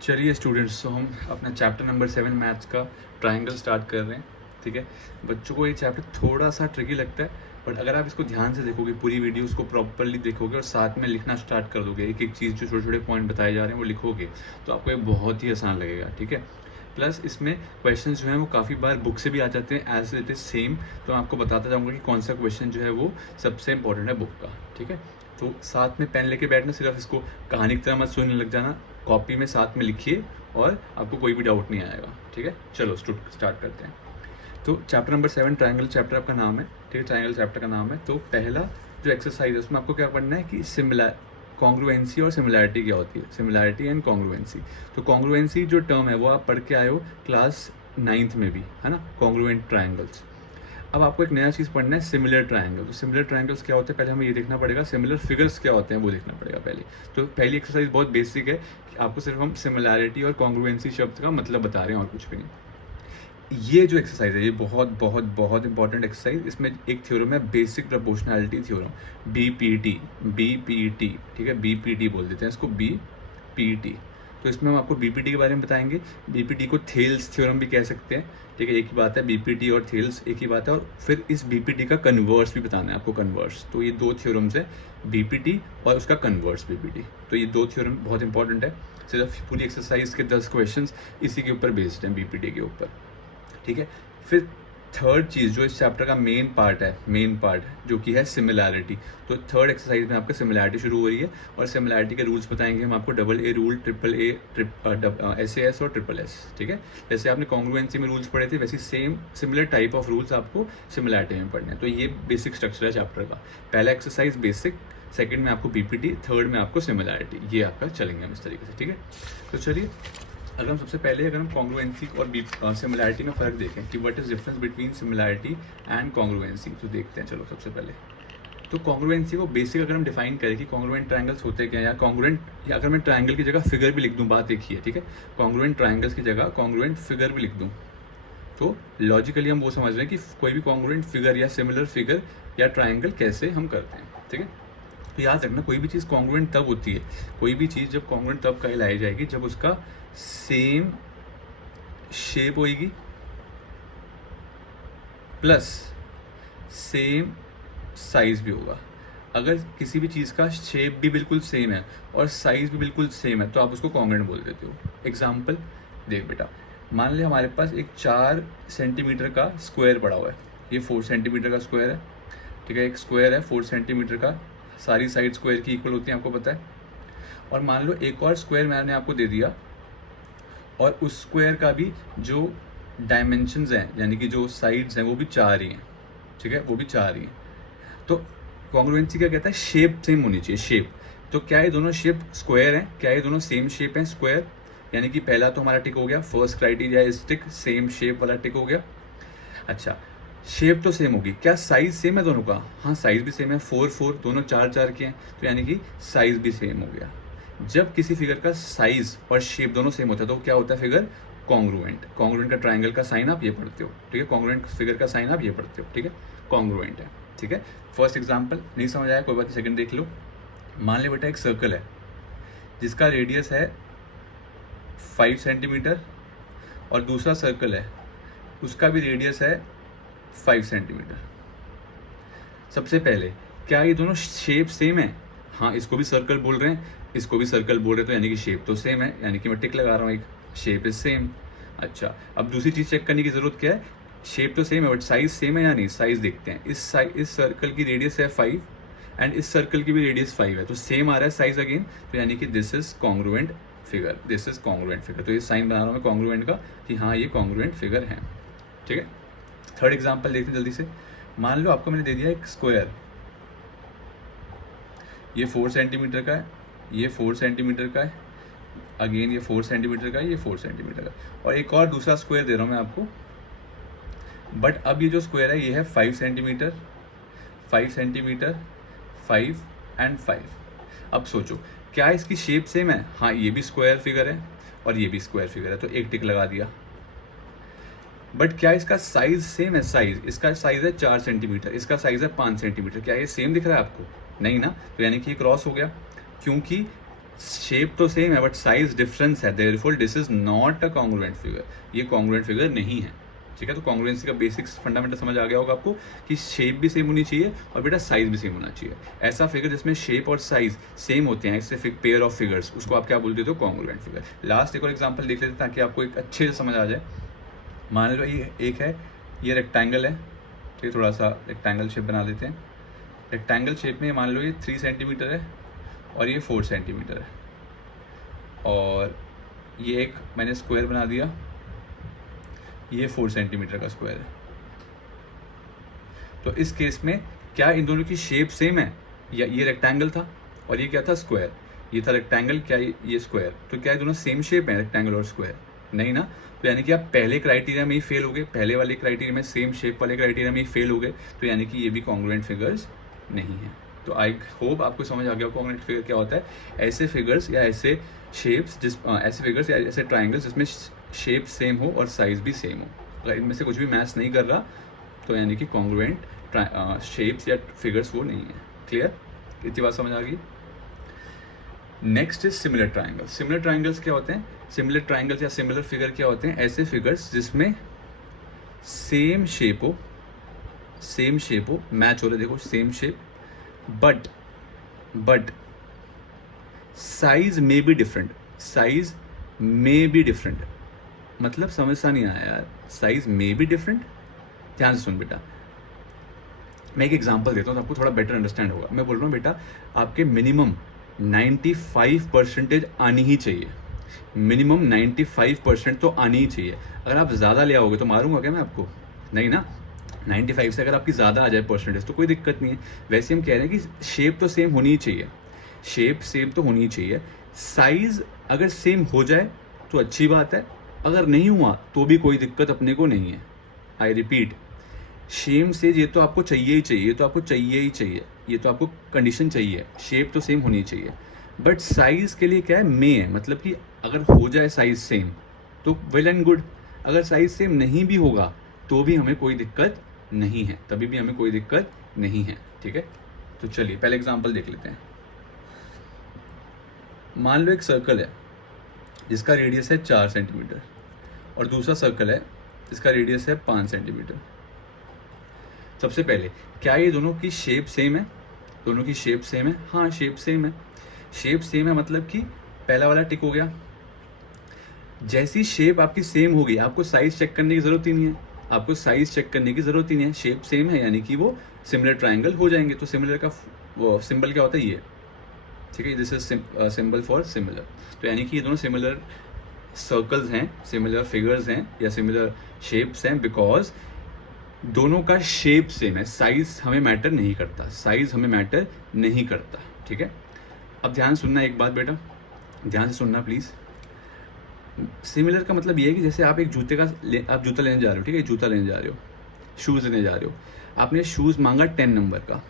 चलिए स्टूडेंट्स, तो हम अपना चैप्टर नंबर 7 मैथ्स का ट्रायंगल स्टार्ट कर रहे हैं। ठीक है, बच्चों को ये चैप्टर थोड़ा सा ट्रिकी लगता है, बट अगर आप इसको ध्यान से देखोगे, पूरी वीडियो उसको प्रॉपरली देखोगे और साथ में लिखना स्टार्ट कर दोगे, एक एक चीज़ जो छोटे छोटे पॉइंट बताए जा रहे हैं वो लिखोगे, तो आपको ये बहुत ही आसान लगेगा। ठीक है, प्लस इसमें क्वेश्चन जो हैं वो काफ़ी बार बुक से भी आ जाते हैं एज इट इज़ सेम, तो मैं आपको बताता जाऊँगा कि कौन सा क्वेश्चन जो है वो सबसे इंपॉर्टेंट है बुक का। ठीक है, तो साथ में पेन लेके बैठना, सिर्फ इसको कहानी की तरह मत सुनने लग जाना, कॉपी में साथ में लिखिए और आपको कोई भी डाउट नहीं आएगा। ठीक है, चलो स्टार्ट करते हैं। तो चैप्टर नंबर 7 ट्रायंगल चैप्टर आपका नाम है। ठीक है, ट्रायंगल चैप्टर का नाम है। तो पहला जो एक्सरसाइज है उसमें आपको क्या पढ़ना है कि सिमिलर कॉन्ग्रुएंसी और सिमिलैरिटी क्या होती है, सिमिलैरिटी एंड कॉन्ग्रुएंसी। तो कॉन्ग्रुएंसी जो टर्म है वो आप पढ़ के आए हो क्लास 9th में भी, है ना, कॉन्ग्रुएंट ट्रायंगल्स। अब आपको एक नया चीज़ पढ़ना है, सिमिलर ट्रायंगल। तो सिमिलर ट्रायंगल्स क्या होते हैं पहले हमें ये देखना पड़ेगा, सिमिलर फिगर्स क्या होते हैं वो देखना पड़ेगा पहले। तो पहली एक्सरसाइज बहुत बेसिक है कि आपको सिर्फ हम सिमिलैरिटी और कॉन्ग्रुएंसी शब्द का मतलब बता रहे हैं और कुछ भी नहीं। ये जो एक्सरसाइज है ये बहुत बहुत बहुत इंपॉर्टेंट एक्सरसाइज, इसमें एक थ्योरम है बेसिक प्रोपोर्शनैलिटी थ्योरम, बीपीटी। ठीक है, बीपीटी बोल देते हैं इसको, बीपीटी। तो इसमें हम आपको बीपीटी के बारे में बताएंगे। बीपीटी को थेल्स थ्योरम भी कह सकते हैं। ठीक है, एक ही बात है, बीपीटी और थेल्स एक ही बात है। और फिर इस बीपीटी का कन्वर्स भी बताना है आपको, कन्वर्स। तो ये दो थ्योरम्स है, बीपीटी और उसका कन्वर्स बीपीटी। तो ये दो थ्योरम बहुत इंपॉर्टेंट है। सिर्फ पूरी एक्सरसाइज के 10 क्वेश्चन इसी के ऊपर बेस्ड हैं, बीपीटी के ऊपर। ठीक है, फिर थर्ड चीज़ जो इस चैप्टर का मेन पार्ट जो कि है सिमिलैरिटी। तो थर्ड एक्सरसाइज में आपका सिमिलैरिटी शुरू हो रही है और सिमिलैरिटी के रूल्स बताएंगे हम आपको, double a rule, triple A, SAS और ट्रिपल S। ठीक है, जैसे आपने कॉन्ग्रुएंसी में रूल्स पढ़े थे वैसे same similar type of rules आपको सिमिलैरिटी में पढ़ने हैं। तो ये बेसिक स्ट्रक्चर है चैप्टर का। पहला एक्सरसाइज बेसिक, सेकंड में आपको बीपीटी, थर्ड में आपको सिमिलैरिटी। ये आपका चलेंगे हम इस तरीके से। ठीक है, तो चलिए अगर हम कॉन्ग्रुएंसी और सिमिलैरिटी में फ़र्क देखें कि what is difference between similarity and congruency, तो देखते हैं। चलो सबसे पहले तो कॉन्ग्रुएंसी को बेसिक अगर हम डिफाइन करें कि कॉन्ग्रुएंट ट्रायंगल्स होते क्या हैं, या कॉन्ग्रुएंट, या अगर मैं ट्रायंगल की जगह फिगर भी लिख दूं, बात एक ही है। ठीक है, कॉन्ग्रुएंट ट्रायंगल्स की जगह कॉन्ग्रुएंट फिगर भी लिख दूं, तो लॉजिकली हम वो समझ रहे हैं कि कोई भी कॉन्ग्रुएंट फिगर या सिमिलर फिगर या ट्रायंगल कैसे हम करते हैं। ठीक है, तो याद रखना, कोई भी चीज़ कॉन्ग्रुएंट तब होती है, कोई भी चीज़ जब कॉन्ग्रुएंट तब कहलाई जाएगी जब उसका सेम शेप होगी प्लस सेम साइज भी होगा। अगर किसी भी चीज़ का शेप भी बिल्कुल सेम है और साइज भी बिल्कुल सेम है तो आप उसको कॉन्ग्रुएंट बोल देते हो। एग्जाम्पल देख बेटा, मान लिया हमारे पास एक 4 सेंटीमीटर का स्क्वायर पड़ा हुआ है, ये 4 सेंटीमीटर का स्क्वायर है। ठीक है, एक स्क्वायर है 4 सेंटीमीटर का, सारी साइड स्क्वायर की इक्वल होती है, आपको पता है। और मान लो एक और स्क्वायर मैंने आपको दे दिया और उस स्क्वायर का भी जो डायमेंशंस हैं, यानी कि जो साइड्स हैं, वो भी 4 ही हैं। ठीक है, वो भी 4 ही हैं। तो कॉन्ग्रुएंसी क्या कहता है, शेप सेम होनी चाहिए, शेप। तो क्या ये दोनों शेप स्क्वायर हैं, क्या ये दोनों सेम शेप हैं, स्क्वायर, यानी कि पहला तो हमारा टिक हो गया, first criteria is tick, same shape वाला टिक हो गया। अच्छा, शेप तो सेम होगी, क्या साइज सेम है दोनों का? हाँ, साइज भी सेम है, 4 4, दोनों 4 4 के हैं, तो यानी कि साइज भी सेम हो गया। जब किसी फिगर का साइज और शेप दोनों सेम होता है तो क्या होता है फिगर? कॉन्ग्रुएंट। कॉन्ग्रुएंट का ट्रायंगल का साइन आप ये पढ़ते हो। ठीक है, कॉन्ग्रुएंट फिगर का साइन आप ये पढ़ते हो। ठीक है, कॉन्ग्रुएंट है। ठीक है, फर्स्ट एग्जांपल नहीं समझ आया कोई बात नहीं, सेकंड देख लो। मान ले बेटा एक सर्कल है जिसका रेडियस है 5 सेंटीमीटर और दूसरा सर्कल है उसका भी रेडियस है 5 सेंटीमीटर। सबसे पहले क्या ये दोनों शेप सेम है? हाँ, इसको भी सर्कल बोल रहे हैं, इसको भी सर्कल बोल रहे हैं, तो यानी कि शेप तो सेम है, यानी कि मैं टिक लगा रहा हूँ, एक शेप इज सेम। अच्छा, अब दूसरी चीज़ चेक करने की ज़रूरत क्या है, शेप तो सेम है बट साइज सेम है या नहीं, साइज देखते हैं। इस सर्कल की रेडियस है 5 एंड इस सर्कल की भी रेडियस 5 है, तो सेम आ रहा है साइज अगेन, तो यानी कि this is congruent figure, this is congruent figure. तो ये साइन बना रहा हूँ मैं कॉन्ग्रुएंट का कि हाँ ये कॉन्ग्रुएंट फिगर है। ठीक है, थर्ड एग्जाम्पल देखते हैं जल्दी से। मान लो आपको मैंने दे दिया एक स्क्वायर, ये 4 सेंटीमीटर का है, ये 4 सेंटीमीटर का है, अगेन ये 4 सेंटीमीटर का है, ये 4 सेंटीमीटर का, और एक और दूसरा स्क्वायर दे रहा हूँ मैं आपको। बट अब ये जो स्क्वायर है ये है 5 सेंटीमीटर, 5 सेंटीमीटर, 5 एंड 5। अब सोचो क्या इसकी शेप सेम है? हाँ, ये भी स्क्वायर फिगर है और ये भी स्क्वायर फिगर है, तो एक टिक लगा दिया। बट क्या इसका साइज सेम है? साइज, इसका साइज है 4 सेंटीमीटर, इसका साइज है 5 सेंटीमीटर, क्या ये सेम दिख रहा है आपको? नहीं ना, तो यानी कि ये क्रॉस हो गया, क्योंकि शेप तो सेम है बट साइज डिफरेंस है, therefore this is not a congruent figure, ये कॉन्ग्रुएंट फिगर नहीं है। ठीक है, तो कॉन्ग्रुएंसी का बेसिक्स फंडामेंटल समझ आ गया होगा आपको कि शेप भी सेम होनी चाहिए और बेटा साइज भी सेम होना चाहिए। ऐसा फिगर जिसमें शेप और साइज सेम होते हैं, इससे पेयर ऑफ फिगर्स, उसको आप क्या बोलते हो, कॉन्ग्रुएंट फिगर। लास्ट एक और एग्जांपल देख लेते हैं ताकि आपको एक अच्छे से समझ आ जाए। मान लो ये एक है, ये रेक्टेंगल है, ठीक, थोड़ा सा रेक्टेंगल शेप बना देते हैं। रेक्टेंगल शेप में मान लो ये 3 सेंटीमीटर है और ये 4 सेंटीमीटर है, और ये एक मैंने स्क्वायर बना दिया, ये 4 सेंटीमीटर का स्क्वायर है। तो इस केस में क्या इन दोनों की शेप सेम है? या ये रेक्टेंगल था और ये क्या था, स्क्वायर। ये था रेक्टेंगल, क्या ये स्क्वायर, तो क्या ये दोनों सेम शेप है, रेक्टेंगल और स्क्वायर? नहीं ना। तो यानी कि आप पहले क्राइटेरिया में ही फेल हो गए, पहले वाले क्राइटेरिया में, सेम शेप वाले क्राइटेरिया में ही फेल हो गए, तो यानी कि ये भी कॉन्ग्रुएंट फिगर्स नहीं है। तो आई होप आपको समझ आ गया कॉन्ग्रुएंट फिगर क्या होता है। ऐसे फिगर्स या ऐसे शेप्स ऐसे फिगर्स या ऐसे ट्राइंगल्स जिसमें शेप सेम हो और साइज भी सेम हो। अगर इनमें से कुछ भी मैच नहीं कर रहा तो यानी कि कॉन्ग्रुएंट शेप्स या फिगर्स वो नहीं है। क्लियर, इतनी बात समझ आ गई। Next is similar triangles. Similar triangles क्या होते हैं? सिमिलर ट्राइंगल्स या सिमिलर फिगर क्या होते हैं? ऐसे फिगर्स जिसमें सेम शेप हो, मैच हो रहा है, देखो same shape, but size may be different, मतलब समझता नहीं आया यार, साइज मे बी डिफरेंट। ध्यान से सुन बेटा, मैं एक एग्जांपल देता हूँ तो आपको थोड़ा बेटर अंडरस्टैंड होगा। मैं बोल रहा हूँ बेटा, आपके मिनिमम 95% आनी ही चाहिए, मिनिमम 95% तो आनी ही चाहिए। अगर आप ज़्यादा ले आओगे तो मारूंगा क्या मैं आपको? नहीं ना। 95 से अगर आपकी ज़्यादा आ जाए परसेंटेज तो कोई दिक्कत नहीं है। वैसे हम कह रहे हैं कि शेप तो सेम होनी ही चाहिए, शेप सेम तो होनी ही चाहिए। साइज अगर सेम हो जाए तो अच्छी बात है, अगर नहीं हुआ तो भी कोई दिक्कत अपने को नहीं है। आई रिपीट, शेम से ये तो आपको चाहिए ही चाहिए, ये तो आपको चाहिए ही चाहिए, ये तो आपको कंडीशन चाहिए, शेप तो सेम होनी चाहिए। बट साइज के लिए क्या है, मे है, मतलब कि अगर हो जाए साइज सेम तो वेल एंड गुड, अगर साइज सेम नहीं भी होगा तो भी हमें कोई दिक्कत नहीं है, तभी भी हमें कोई दिक्कत नहीं है। ठीक है, तो चलिए पहले एग्जांपल देख लेते हैं। मान लो एक सर्कल है जिसका रेडियस है 4 सेंटीमीटर और दूसरा सर्कल है जिसका रेडियस है 5 सेंटीमीटर। सबसे पहले, क्या ये दोनों की शेप सेम है? दोनों की शेप सेम है? हाँ, शेप सेम है। शेप सेम है मतलब कि पहला वाला टिक हो गया। जैसी शेप आपकी सेम होगी, आपको साइज चेक करने की जरूरत ही नहीं है, आपको साइज चेक करने की जरूरत ही नहीं है। शेप सेम है यानी कि वो सिमिलर ट्राइंगल हो जाएंगे। तो सिमिलर का वो सिंबल क्या होता है, ये, ठीक है, this is symbol for similar. तो यानी कि ये दोनों सिमिलर सर्कल्स हैं, सिमिलर फिगर्स हैं या सिमिलर शेप्स हैं, बिकॉज दोनों का शेप सेम है। साइज हमें मैटर नहीं करता, साइज हमें मैटर नहीं करता। ठीक है, अब ध्यान सुनना एक बात बेटा, ध्यान से सुनना प्लीज। सिमिलर का मतलब ये है कि जैसे आप एक आप जूता लेने जा रहे हो, ठीक है, जूता लेने जा रहे हो, शूज लेने जा रहे हो, आपने शूज मांगा 10 नंबर का,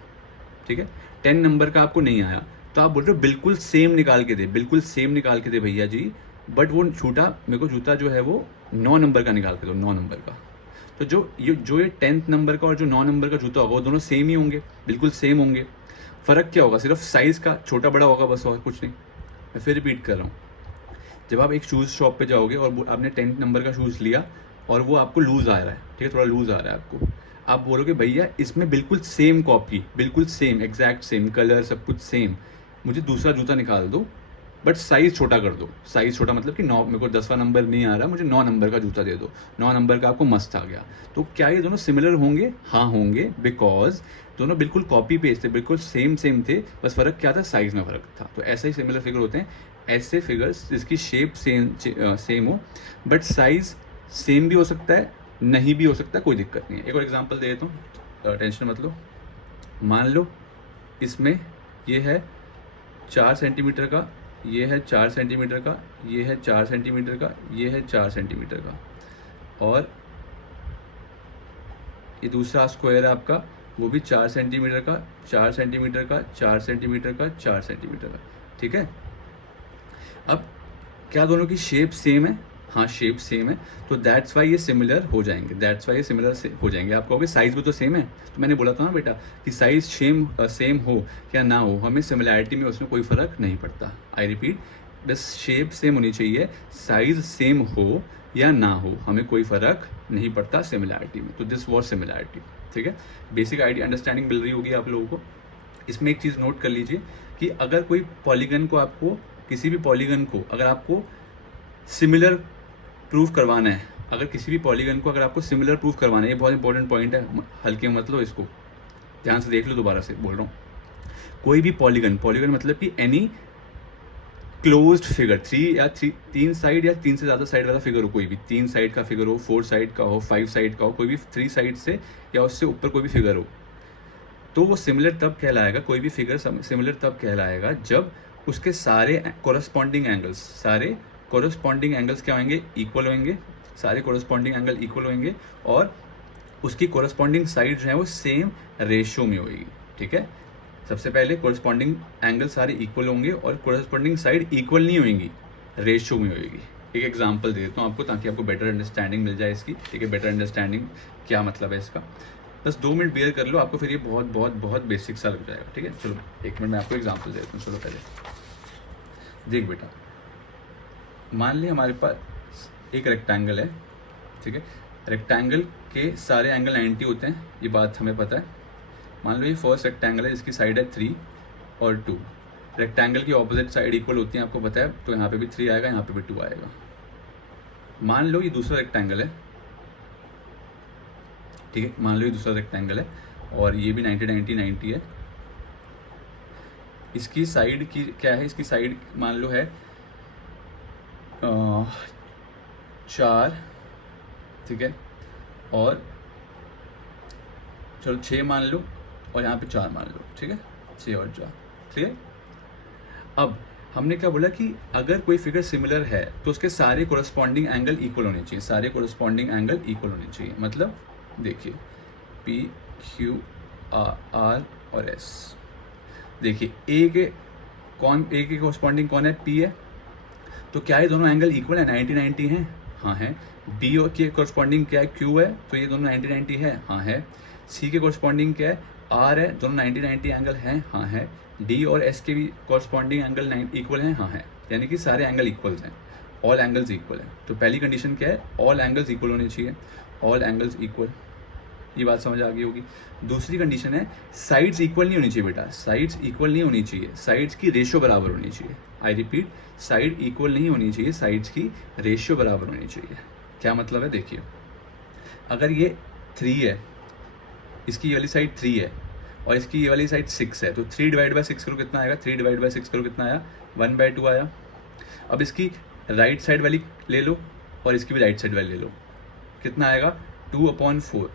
ठीक है, 10 नंबर का आपको नहीं आया तो आप बोल रहे हो बिल्कुल सेम निकाल के दे, बिल्कुल सेम निकाल के दे भैया जी, बट वो मेरे को जूता जो है वो 9 नंबर का निकाल के दो, 9 नंबर का। तो जो ये 10th नंबर का और जो 9 नंबर का जूता होगा वो दोनों सेम ही होंगे, बिल्कुल सेम होंगे। फर्क क्या होगा, सिर्फ साइज का छोटा बड़ा होगा, बस, और कुछ नहीं। मैं फिर रिपीट कर रहा हूँ, जब आप एक शूज़ शॉप पे जाओगे और आपने 10th नंबर का शूज़ लिया और वो आपको लूज़ आ रहा है, ठीक है, थोड़ा लूज़ आ रहा है आपको, आप बोलोगे भैया इसमें बिल्कुल सेम कॉपी, बिल्कुल सेम, एग्जैक्ट सेम कलर, सब कुछ सेम, मुझे दूसरा जूता निकाल दो बट साइज़ छोटा कर दो। साइज़ छोटा मतलब कि 9, मेरे को 10वां नंबर नहीं आ रहा, मुझे 9 नंबर का जूता दे दो। 9 नंबर का आपको मस्त आ गया। तो क्या ये दोनों सिमिलर होंगे? हाँ होंगे, बिकॉज दोनों बिल्कुल कॉपी पेस्ट थे, बिल्कुल सेम थे, बस फ़र्क क्या था, साइज़ में फ़र्क था। तो ऐसा ही सिमिलर फिगर होते हैं, ऐसे फिगर्स जिसकी शेप सेम हो बट साइज़ सेम भी हो सकता है, नहीं भी हो सकता, कोई दिक्कत नहीं है। एक और एग्जांपल दे देता हूँ, टेंशन मत लो। मान लो इसमें ये है 4 सेंटीमीटर का, ये है 4 सेंटीमीटर का, ये है 4 सेंटीमीटर का, ये है 4 सेंटीमीटर का, और ये दूसरा स्क्वायर है आपका, वो भी 4 सेंटीमीटर का, 4 सेंटीमीटर का, 4 सेंटीमीटर का, 4 सेंटीमीटर का। ठीक है, अब क्या दोनों की शेप सेम है? हाँ शेप सेम है, तो दैट्स वाई ये सिमिलर हो जाएंगे, दैट्स वाई ये सिमिलर हो जाएंगे। आप कहोगे साइज भी तो सेम है, तो मैंने बोला था ना बेटा कि साइज सेम हो या ना हो, हमें सिमिलैरिटी में उसमें कोई फ़र्क नहीं पड़ता। आई रिपीट, बस शेप सेम होनी चाहिए, साइज सेम हो या ना हो, हमें कोई फ़र्क नहीं पड़ता सिमिलैरिटी में। तो दिस वॉज सिमिलैरिटी, ठीक है। बेसिक आइडिया अंडरस्टैंडिंग मिल रही होगी आप लोगों को। इसमें एक चीज़ नोट कर लीजिए कि अगर कोई पॉलीगन को आपको, किसी भी पॉलीगन को अगर आपको सिमिलर प्रूफ करवाना है, अगर किसी भी पॉलीगन को अगर आपको सिमिलर प्रूफ करवाना है, ये बहुत इंपॉर्टेंट पॉइंट है, हल्के मत लो इसको, ध्यान से देख लो, दोबारा से बोल रहा हूँ। कोई भी पॉलीगन मतलब कि एनी क्लोज्ड फिगर, तीन साइड या तीन से ज़्यादा साइड वाला फिगर हो, कोई भी 3 साइड का फिगर हो, 4 साइड का हो, 5 साइड का हो, कोई भी 3 साइड से या उससे ऊपर कोई भी फिगर हो, तो वो सिमिलर तब कहलाएगा, कोई भी फिगर सिमिलर तब कहलाएगा जब उसके सारे कोरस्पॉन्डिंग एंगल्स क्या होंगे, इक्वल होंगे, सारे कोरस्पॉन्डिंग एंगल इक्वल होंगे, और उसकी कोरस्पॉन्डिंग साइड जो है वो सेम रेशियो में होगी, ठीक है। सबसे पहले कोरस्पॉन्डिंग एंगल सारे इक्वल होंगे और कोरस्पॉन्डिंग साइड इक्वल नहीं होंगी, रेशियो में होगी। एक एग्जांपल दे देता हूँ आपको, ताकि आपको बेटर अंडरस्टैंडिंग मिल जाए इसकी, ठीक है। बेटर अंडरस्टैंडिंग क्या मतलब है इसका, बस 2 मिनट बेयर कर लो, आपको फिर ये बहुत बहुत बहुत बेसिक सा लग जाएगा, ठीक है। चलो 1 मिनट में आपको एग्जांपल दे देता हूँ। चलो पहले देख बेटा, मान लिया हमारे पास एक रेक्टेंगल है, ठीक है। रेक्टेंगल के सारे एंगल 90 होते हैं, ये बात हमें पता है। मान लो ये फर्स्ट रेक्टेंगल है, जिसकी साइड है 3 और 2। रेक्टेंगल की ऑपोजिट साइड इक्वल होती है, आपको पता है, तो यहाँ पे भी 3 आएगा, यहाँ पे भी 2 आएगा। मान लो ये दूसरा रेक्टेंगल है, ठीक है, मान लो ये दूसरा रेक्टेंगल है और ये भी 90 है। इसकी साइड की क्या है, इसकी साइड मान लो है 4, ठीक है, और चलो 6 मान लो, और यहाँ पे 4 मान लो, ठीक है, 6 और 4, ठीक है। अब हमने क्या बोला कि अगर कोई फिगर सिमिलर है तो उसके सारे कोरस्पॉन्डिंग एंगल इक्वल होने चाहिए, सारे कोरस्पॉन्डिंग एंगल इक्वल होने चाहिए। मतलब देखिए P Q R और S, देखिए ए के कोरस्पॉन्डिंग कौन है, P है, तो क्या ये दोनों एंगल इक्वल है, 90 हैं, हाँ है। B और के कोरस्पॉन्डिंग क्या है, Q है, तो ये दोनों 90 है, हाँ है। C के कोरस्पॉन्डिंग क्या है, R है, दोनों 90 एंगल हैं, हाँ है। D और S के भी कोरस्पॉन्डिंग एंगल इक्वल हैं, हाँ है। यानी कि सारे एंगल इक्वल्स हैं, ऑल एंगल्स इक्वल हैं। तो पहली कंडीशन क्या है, ऑल एंगल्स इक्वल होने चाहिए, ऑल एंगल्स इक्वल, ये बात समझ आ गई होगी। दूसरी कंडीशन है साइड्स इक्वल नहीं होनी चाहिए बेटा, साइड्स इक्वल नहीं होनी चाहिए, साइड्स की रेशियो बराबर होनी चाहिए। आई रिपीट, साइड इक्वल नहीं होनी चाहिए, साइड्स की रेशियो बराबर होनी चाहिए। क्या मतलब है, देखिए अगर ये 3 है, इसकी ये वाली साइड 3 है और इसकी ये वाली साइड 6 है, तो 3/6 करो कितना आएगा, 3/6 करो कितना आया, 1/2 आया। अब इसकी राइट साइड वाली ले लो और इसकी भी राइट साइड वाली ले लो, कितना आएगा, 2/4,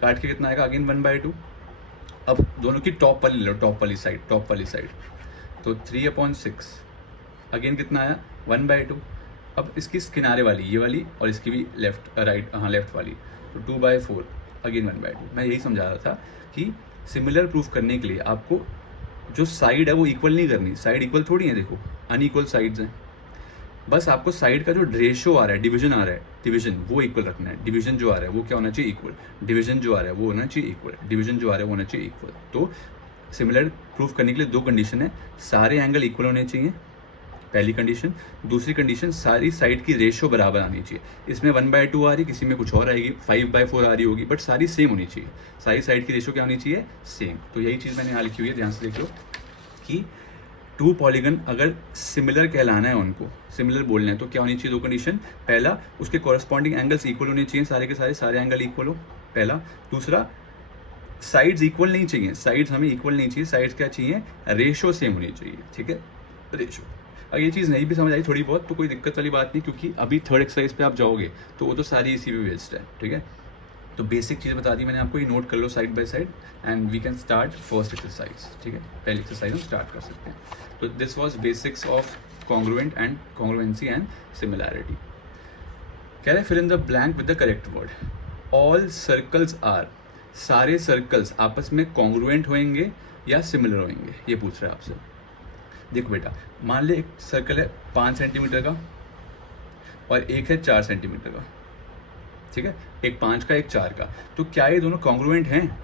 काट के कितना आएगा, अगेन 1/2। अब दोनों की टॉप वाली ले लो, टॉप वाली साइड, तो 3/6, अगेन कितना आया, 1/2। अब इसकी किनारे वाली, ये वाली, और इसकी भी लेफ्ट वाली, तो 2/4, अगेन 1/2। मैं यही समझा रहा था कि सिमिलर प्रूफ करने के लिए आपको जो साइड है वो इक्वल नहीं करनी, साइड इक्वल थोड़ी है, देखो अनइक्वल साइड्स हैं, बस आपको साइड का जो रेशियो आ रहा है, डिवीजन वो इक्वल रखना है। डिवीजन जो आ रहा है वो क्या होना चाहिए, इक्वल। डिवीजन जो आ रहा है वो होना चाहिए इक्वल, डिवीजन जो आ रहा है वो होना चाहिए इक्वल। तो सिमिलर प्रूफ करने के लिए 2 कंडीशन है, सारे एंगल इक्वल होने चाहिए, पहली कंडीशन। दूसरी कंडीशन, सारी साइड की रेशियो बराबर आनी चाहिए। इसमें 1/2 आ रही, किसी में कुछ और आएगी, 5/4 आ रही होगी, बट सारी सेम होनी चाहिए, सारी साइड की रेशियो क्या होनी चाहिए, सेम। तो यही चीज़ मैंने यहाँ लिखी हुई है, ध्यान से देख लो कि 2 पॉलीगन अगर सिमिलर कहलाना है, उनको सिमिलर बोलना है, तो क्या होनी चाहिए, 2 कंडीशन। पहला, उसके कॉरस्पॉन्डिंग एंगल्स इक्वल होने चाहिए, सारे के सारे एंगल इक्वल हो, पहला। दूसरा, साइड्स इक्वल नहीं चाहिए, साइड्स हमें इक्वल नहीं चाहिए, साइड्स क्या चाहिए, रेशियो सेम होनी चाहिए, ठीक है, रेशियो। अगर ये चीज़ नहीं भी समझ आई थोड़ी बहुत, तो कोई दिक्कत वाली बात नहीं, क्योंकि अभी 3rd एक्सरसाइज पे आप जाओगे तो वो तो सारी इसी पे बेस्ड है, ठीक है। तो बेसिक चीज़ बता दी मैंने आपको, ये नोट कर लो side by side, and we can start first exercise, ठीक है। पहली एक्सरसाइज हम स्टार्ट कर सकते हैं। तो this was basics of congruent and congruency and similarity. कह रहे fill in the blank with the correct word. All circles are, सारे सर्कल्स आपस में कॉन्ग्रुएंट होंगे या सिमिलर होंगे, ये पूछ रहा है आपसे। देखो बेटा, मान ले एक सर्कल है 5 सेंटीमीटर का, और एक है 4 सेंटीमीटर का, ठीक है, एक 5 का, एक 4 का। तो क्या ये दोनों कॉन्ग्रुएंट हैं?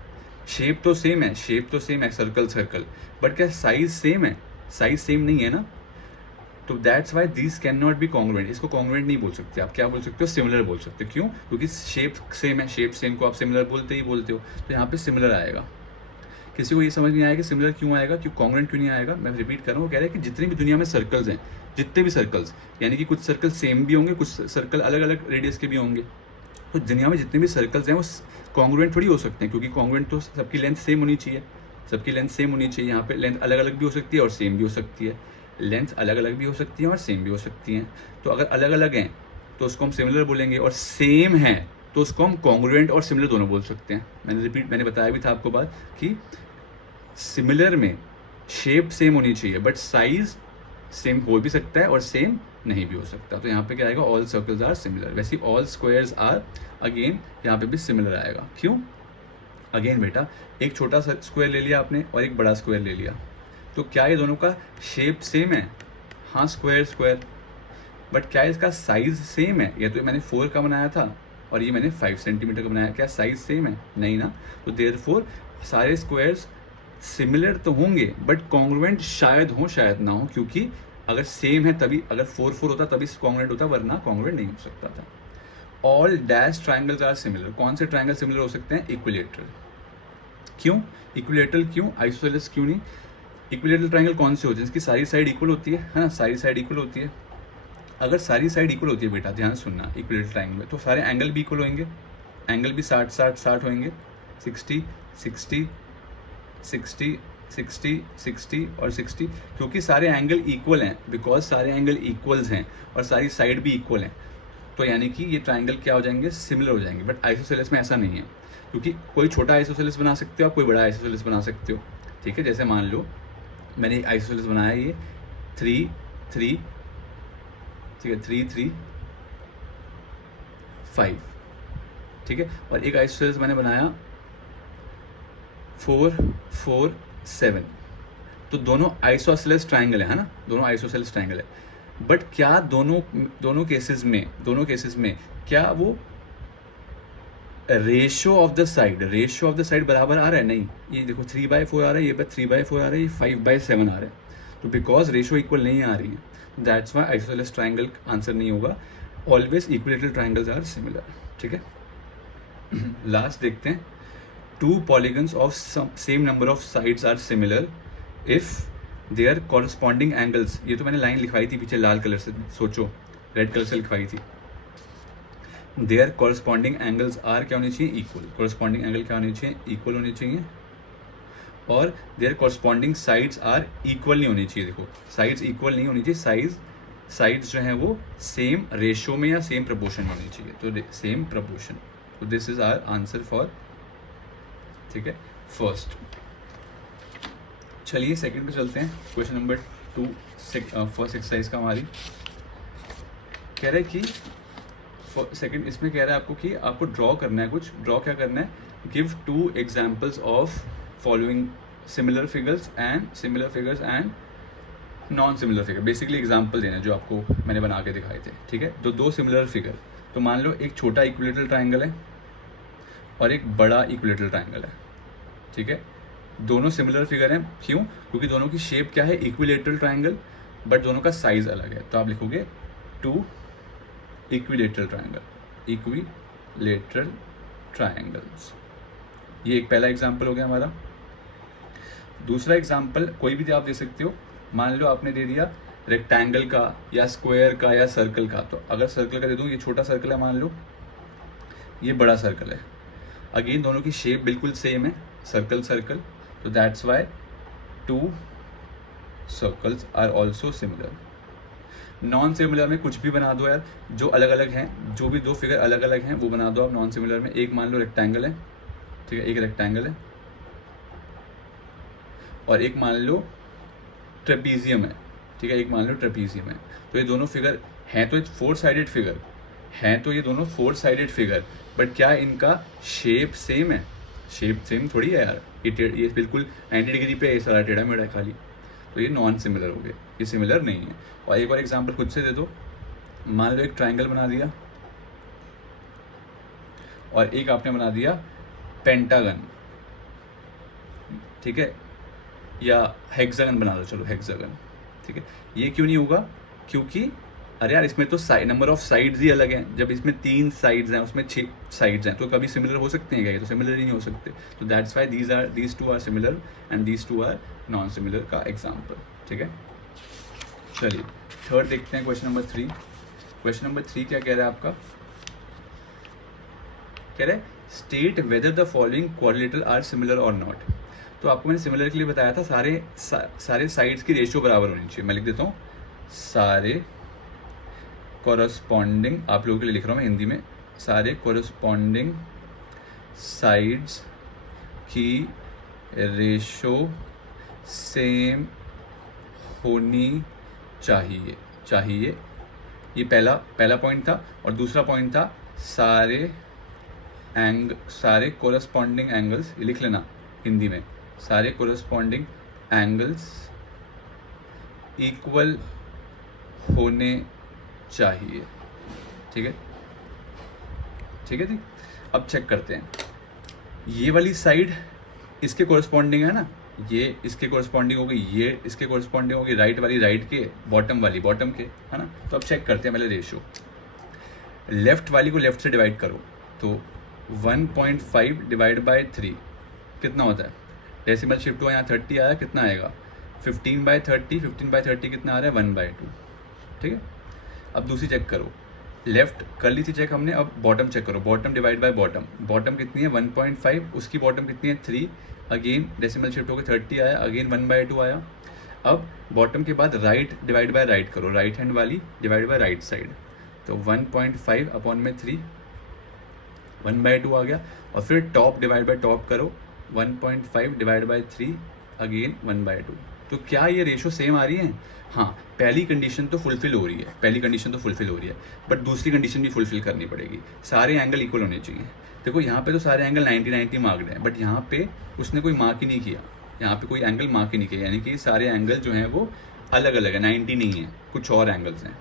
शेप तो सेम है, शेप तो सेम है, सर्कल सर्कल, बट क्या साइज सेम है? साइज सेम नहीं है ना। तो that's why this can not be congruent. इसको कॉन्ग्रुएंट नहीं बोल सकते आप। क्या बोल सकते हो? सिमिलर बोल सकते हो। क्यों? क्योंकि शेप सेम है, शेप सेम को आप सिमिलर बोलते ही बोलते हो, तो यहाँ पे सिमिलर आएगा। किसी को ये समझ नहीं आएगा कि सिमिलर क्यों आएगा, क्यों कॉन्ग्रुएंट क्यों नहीं आएगा? मैं रिपीट कर रहा हूँ, वो कह रहे हैं कि जितनी भी दुनिया में सर्कल्स हैं, जितने भी सर्कल्स, यानी कि कुछ सर्कल सेम भी होंगे, कुछ सर्कल अलग अलग रेडियस के भी होंगे। तो दुनिया में जितने भी सर्कल्स हैं वो कॉन्ग्रुएंट थोड़ी हो सकते हैं, क्योंकि कॉन्ग्रुएंट तो सबकी लेंथ सेम होनी चाहिए, सबकी लेंथ सेम होनी चाहिए। यहाँ पे लेंथ अलग अलग भी हो सकती है और सेम भी हो सकती है, लेंथ अलग अलग भी हो सकती है और सेम भी हो सकती हैं। तो अगर अलग अलग हैं तो उसको हम सिमिलर बोलेंगे, और सेम है तो उसको हम कॉन्ग्रुएंट और सिमिलर दोनों बोल सकते हैं। मैंने बताया भी था आपको बात कि सिमिलर में शेप सेम होनी चाहिए, बट साइज सेम हो भी सकता है और सेम नहीं भी हो सकता। तो यहाँ पे क्या आएगा? All circles are similar. वैसे ऑल स्क्वायर्स आर, अगेन यहाँ पे भी सिमिलर आएगा। क्यों? अगेन बेटा, एक छोटा सा स्क्वायर ले लिया आपने और एक बड़ा स्क्वायर ले लिया, तो क्या ये दोनों का शेप सेम है? हाँ, स्क्वायर स्क्वायर, बट क्या इसका साइज सेम है? ये तो मैंने 4 का बनाया था और ये मैंने 5 सेंटीमीटर का बनाया, क्या साइज सेम है? नहीं ना। तो देयरफॉर सारे स्क्वायर्स सिमिलर तो होंगे, बट कॉन्ग्रुएंट शायद हो शायद ना हो, क्योंकि अगर सेम है तभी, अगर 4 होता तभी कॉन्ग्रुएंट होता, वरना कॉन्ग्रुएंट नहीं हो सकता था। All dash triangles are similar. कौन से ट्राइंगल सिमिलर हो सकते हैं? इक्विलेटरल। क्यों इक्विलेटरल? क्यों आइसोसेलेस क्यों नहीं? इक्विलेटरल ट्राइंगल कौन से होते हैं? जिसकी सारी साइड इक्वल होती है, हाँ, सारी साइड इक्वल होती है। अगर सारी साइड इक्वल होती है बेटा, ध्यान सुनना, इक्विलेटरल ट्राइंगल में तो सारे एंगल भी इक्वल होंगे, एंगल भी 60 60 60 होंगे, 60 60 60 60 60 और 60, क्योंकि सारे एंगल इक्वल हैं, बिकॉज सारे एंगल इक्वल्स हैं और सारी साइड भी इक्वल हैं। तो यानी कि ये ट्राइंगल क्या हो जाएंगे? सिमिलर हो जाएंगे। बट आइसोसेलेस में ऐसा नहीं है, क्योंकि कोई छोटा आइसोसेलेस बना सकते हो आप, कोई बड़ा आइसोसेलेस बना सकते हो, ठीक है। जैसे मान लो मैंने एक आइसोसेलेस बनाया, ये 3 3, ठीक है, 3 3 5, ठीक है, और एक आइसोसेलेस मैंने बनाया 4 4 7। तो दोनों आइसोसेलेस ट्राइंगल है ना, दोनों आइसोसेलेस ट्राइंगल है। बट क्या दोनों केसेस में क्या वो रेशियो ऑफ द साइड बराबर आ रहा है? नहीं। ये देखो 3/4 आ रहा है, ये 3/4 आ रहा है, ये 5/7 आ रहा है। तो बिकॉज रेशियो इक्वल नहीं आ रही है, that's why isosceles triangle answer नहीं होगा। Always equilateral triangles are similar, ठीक है। लास्ट देखते हैं, 2 polygons of same number of sides are similar if their corresponding angles। ये तो मैंने लाइन लिखवाई थी पीछे लाल कलर से, सोचो रेड कलर से लिखवाई थी। their corresponding angles are क्या होनी चाहिए? इक्वल। corresponding angle क्या होनी चाहिए? इक्वल होनी चाहिए। और their corresponding sides are equal नहीं होनी चाहिए। देखो साइड्स इक्वल नहीं होनी चाहिए, साइड्स जो हैं वो सेम रेशियो में या सेम प्रपोर्शन में होनी चाहिए, तो सेम प्रपोर्शन। तो this is our answer for, ठीक है, फर्स्ट। चलिए सेकंड पे चलते हैं। क्वेश्चन नंबर 2 फर्स्ट एक्सरसाइज का हमारी कह रहा है कि सेकंड इसमें कह रहा है आपको कि आपको ड्रॉ करना है, कुछ ड्रॉ क्या करना है? Give 2 examples of following similar figures and non similar figure. Basically example देना जो आपको मैंने बना के दिखाए थे, ठीक है। तो 2 सिमिलर फिगर, तो मान लो एक छोटा इक्विलेटरल ट्राइंगल है और एक बड़ा इक्विलेटरल ट्राइंगल है, ठीक है। दोनों सिमिलर फिगर हैं, क्यों? क्योंकि दोनों की शेप क्या है? इक्विलेटरल ट्राइंगल, बट दोनों का साइज अलग है। तो आप लिखोगे 2 इक्विलेटरल ट्राइंगल्स। ये एक पहला एग्जाम्पल हो गया हमारा। दूसरा एग्जाम्पल कोई भी आप दे सकते हो। मान लो आपने दे दिया रेक्टेंगल का या स्क्वायर का या सर्कल का, तो अगर सर्कल का दे दूँ, ये छोटा सर्कल है मान लो, ये बड़ा सर्कल है। अगेन दोनों की शेप बिल्कुल सेम है, सर्कल, तो that's why 2 circles are also similar. Non similar में कुछ भी बना दो यार, जो अलग अलग हैं, जो भी 2 फिगर अलग अलग हैं वो बना दो आप नॉन सिमिलर में। एक मान लो रेक्टेंगल है, ठीक है, एक रेक्टेंगल है, और एक मान लो ट्रेपीजियम है, ठीक है, एक मान लो ट्रेपीजियम है। तो ये दोनों फिगर हैं तो 4 साइडेड फिगर हैं, तो ये दोनों 4 साइडेड फिगर, बट क्या इनका शेप सेम है? शेप सेम थोड़ी है यार, ये बिल्कुल 90 डिग्री पे है, सारा टेढ़ा मेढ़ा खाली, तो ये नॉन सिमिलर हो गए, ये सिमिलर नहीं है। और एक और एग्जांपल खुद से दे दो। मान लो एक ट्राइंगल बना दिया और एक आपने बना दिया पेंटागन, ठीक है, या हेक्सागन बना दो, चलो हेक्सागन, ठीक है। ये क्यों नहीं होगा? क्योंकि अरे यार इसमें तो नंबर ऑफ साइड्स ही अलग हैं। जब इसमें 3 साइड्स हैं, उसमें 6 साइड्स हैं, तो कभी सिमिलर हो सकते हैं क्या? ये तो सिमिलर ही नहीं हो सकते। तो that's why these two are similar and these two are non similar का एग्जाम्पल, ठीक है। चलिए थर्ड देखते हैं, क्वेश्चन नंबर 3। क्वेश्चन नंबर 3 क्या कह रहा है आपका? कह रहे state whether the following quadrilateral are similar और नॉट। तो आपको मैंने सिमिलर के लिए बताया था सारे साइड्स की रेशियो बराबर होनी चाहिए। मैं लिख देता हूँ सारे कॉरस्पॉन्डिंग, आप लोगों के लिए लिख रहा हूँ मैं हिंदी में, सारे कॉरस्पॉन्डिंग साइड्स की रेशियो सेम होनी चाहिए। ये पहला पॉइंट था। और दूसरा पॉइंट था सारे कोरस्पॉन्डिंग एंगल्स, ये लिख लेना हिंदी में, सारे कोरस्पॉन्डिंग एंगल्स इक्वल होने चाहिए, ठीक है, ठीक है जी। अब चेक करते हैं, ये वाली साइड इसके कोरस्पॉन्डिंग है ना, ये इसके कोरस्पॉन्डिंग होगी, ये इसके कोरस्पॉन्डिंग होगी, राइट वाली राइट के, बॉटम वाली बॉटम के, है ना। तो अब चेक करते हैं पहले रेशियो। लेफ्ट वाली को लेफ्ट से डिवाइड करो तो 1.5 डिवाइड बाई 3 कितना होता है? डेसिमल शिफ्ट हुआ, यहाँ 30 आया, कितना आएगा? 15/30 कितना आ रहा है? 1/2, ठीक है। अब दूसरी चेक करो, लेफ्ट कर ली थी चेक हमने, अब बॉटम चेक करो, bottom divide by bottom, bottom कितनी है? 1.5, उसकी बॉटम कितनी है? 3, अगेन डेसिमल शिफ्ट होकर 30 आया, अगेन 1/2 आया। अब बॉटम के बाद राइट डिवाइड बाय राइट करो, राइट हैंड वाली डिवाइड बाय राइट साइड, तो 1.5 अपॉन में 3, 1/2 आ गया। और फिर टॉप डिवाइड बाय टॉप करो, 1.5 डिवाइड बाय 3, अगेन 1/2। तो क्या ये रेशो सेम आ रही है? हाँ, पहली कंडीशन तो फुलफिल हो रही है, बट दूसरी कंडीशन भी फुलफिल करनी पड़ेगी, सारे एंगल इक्वल होने चाहिए। देखो यहाँ पे तो सारे एंगल 90-90 मार्क्ड हैं, बट यहाँ पे उसने कोई मार्क ही नहीं किया, यहाँ पे कोई एंगल मार्क ही नहीं किया, यानी कि सारे एंगल जो हैं वो अलग अलग है, 90 नहीं है, कुछ और एंगल्स हैं,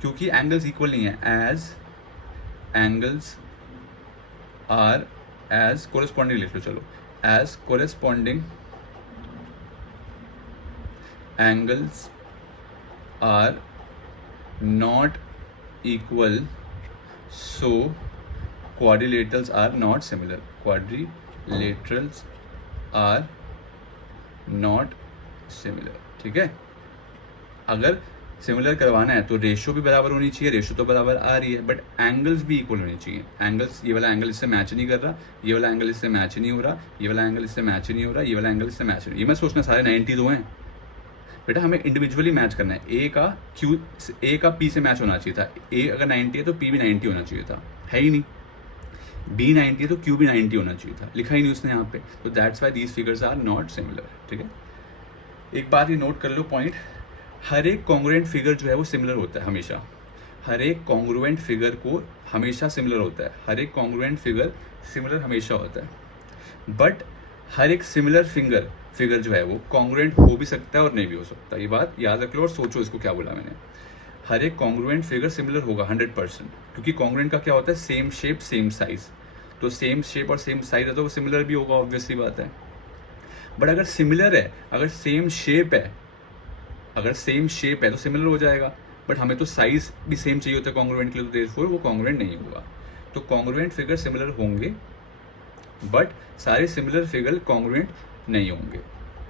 क्योंकि एंगल्स इक्वल नहीं है। As angles are as corresponding लिख लो, चलो, as corresponding angles are not equal, so quadrilaterals are not similar. Quadrilaterals are not similar, ठीक है। अगर सिमिलर करवाना है तो रेशियो भी बराबर होनी चाहिए, रेशियो तो बराबर आ रही है, बट एंगल्स भी इक्वल होने चाहिए। एंगल्स, ये वाला एंगल इससे मैच नहीं कर रहा, ये वाला एंगल इससे मैच नहीं हो रहा, ये वाला एंगल इससे मैच नहीं हो रहा, ये वाला एंगल इससे मैच नहीं, ये मैं सोचना सारे 90 दो हैं बेटा, हमें इंडिविजुअली मैच करना है। ए का पी से मैच होना चाहिए था, ए अगर 90 है तो पी भी 90 होना चाहिए था, है ही नहीं। बी 90 है तो क्यू भी 90 होना चाहिए था, लिखा ही नहीं उसने यहाँ पे, तो that's why these figures are not similar, ठीक है। एक बात ये नोट कर लो पॉइंट, हर एक कॉन्ग्रुएंट फिगर जो है वो सिमिलर होता है हमेशा, हर एक कॉन्ग्रुएंट फिगर को हमेशा सिमिलर होता है, हर एक कॉन्ग्रुएंट फिगर सिमिलर हमेशा होता है, बट हर एक सिमिलर फिगर जो है वो कॉन्ग्रुएंट हो भी सकता है और नहीं भी हो सकता। ये बात याद रख लो और सोचो इसको क्या बोला मैंने। हर एक कॉन्ग्रुएंट फिगर सिमिलर होगा 100%, क्योंकि कॉन्ग्रुएंट का क्या होता है? सेम शेप सेम साइज, तो सेम शेप और सेम साइज है तो वो सिमिलर भी होगा, ऑब्वियसली बात है। बट अगर सिमिलर है, अगर सेम शेप है तो सिमिलर हो जाएगा, बट हमें तो साइज भी सेम चाहिए होता है कॉन्ग्रुएंट के लिए, तो देयरफॉर वो कॉन्ग्रुएंट नहीं होगा। तो कॉन्ग्रुएंट फिगर सिमिलर होंगे, बट सारे सिमिलर फिगर कॉन्ग्रुएंट नहीं होंगे,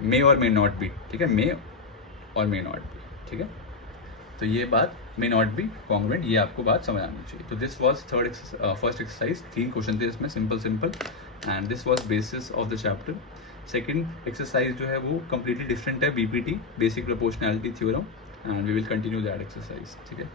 मे और मे नॉट बी, ठीक है, मे और मे नॉट बी, ठीक है। तो ये बात मे नॉट बी कॉन्ग्रुएंट, ये आपको बात समझ आनी चाहिए। तो this was first exercise, 3 question थे इसमें, simple, and this was basis of the chapter. Second exercise जो है वो कम्प्लीटली डिफरेंट है, BPT, basic proportionality theorem, and we will continue that exercise, ठीक है।